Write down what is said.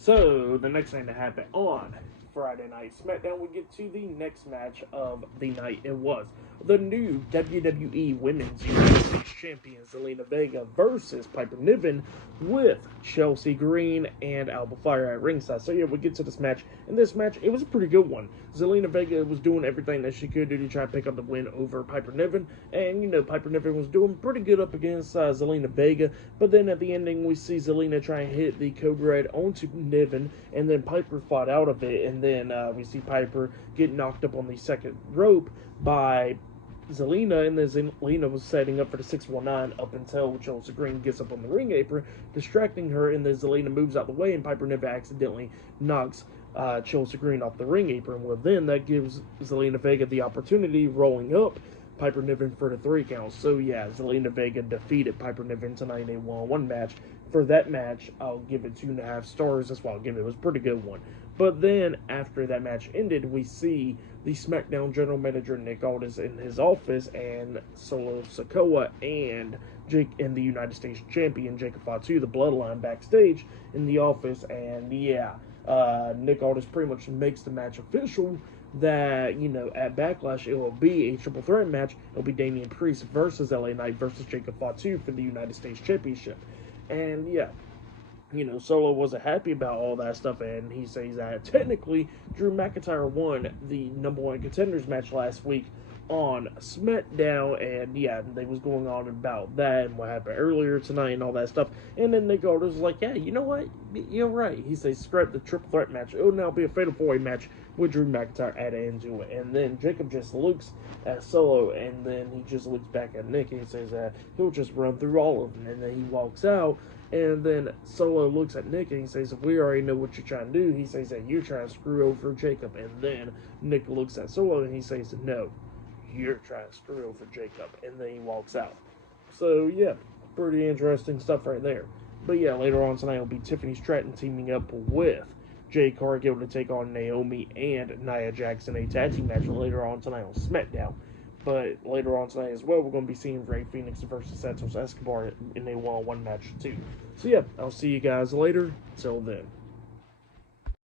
So, the next thing that happened on Friday Night SmackDown, we get to the next match of the night. It was the new WWE Women's United States Champion Zelina Vega versus Piper Niven with Chelsea Green and Alba Fyre at ringside. So yeah, we get to this match. In this match, it was a pretty good one. Zelina Vega was doing everything that she could do to try to pick up the win over Piper Niven. And, you know, Piper Niven was doing pretty good up against Zelina Vega. But then at the ending, we see Zelina try and hit the Code Red onto Niven. And then Piper fought out of it. And then we see Piper get knocked up on the second rope by Zelina, and then Zelina was setting up for the 619 up until Chelsea Green gets up on the ring apron, distracting her, and then Zelina moves out the way, and Piper Niven accidentally knocks Chelsea Green off the ring apron. Well, then that gives Zelina Vega the opportunity, rolling up Piper Niven for the 3 count. So yeah, Zelina Vega defeated Piper Niven tonight in a one-on-one match. For that match, I'll give it 2.5 stars. That's why I'll give it. It was a pretty good one. But then, after that match ended, we see the SmackDown general manager Nick Aldis in his office, and Solo Sikoa and Jake and the United States champion Jacob Fatu, the Bloodline, backstage in the office. And yeah, Nick Aldis pretty much makes the match official that, you know, at Backlash it will be a triple threat match. It'll be Damian Priest versus LA Knight versus Jacob Fatu for the United States championship. And yeah, you know, Solo wasn't happy about all that stuff, and he says that technically Drew McIntyre won the #1 contenders match last week on SmackDown, and yeah, they was going on about that and what happened earlier tonight and all that stuff. And then Nick Aldis was like, yeah, you know what, you're right. He says scrap the triple threat match. It will now be a fatal 4-way match with Drew McIntyre added into it. And then Jacob just looks at Solo, and then he just looks back at Nick, and he says that he'll just run through all of them. And then he walks out, and then Solo looks at Nick, and he says, we already know what you're trying to do. He says that you're trying to screw over Jacob. And then Nick looks at Solo, and he says, no, you're trying to screw over Jacob. And then he walks out. So yeah, pretty interesting stuff right there. But yeah, later on tonight will be Tiffany Stratton teaming up with Jade Cargill to take on Naomi and Nia Jackson, a tag team match later on tonight on SmackDown. But later on tonight as well, we're going to be seeing Rey Fenix versus Santos Escobar in a one-on-one match too. So yeah, I'll see you guys later. Till then.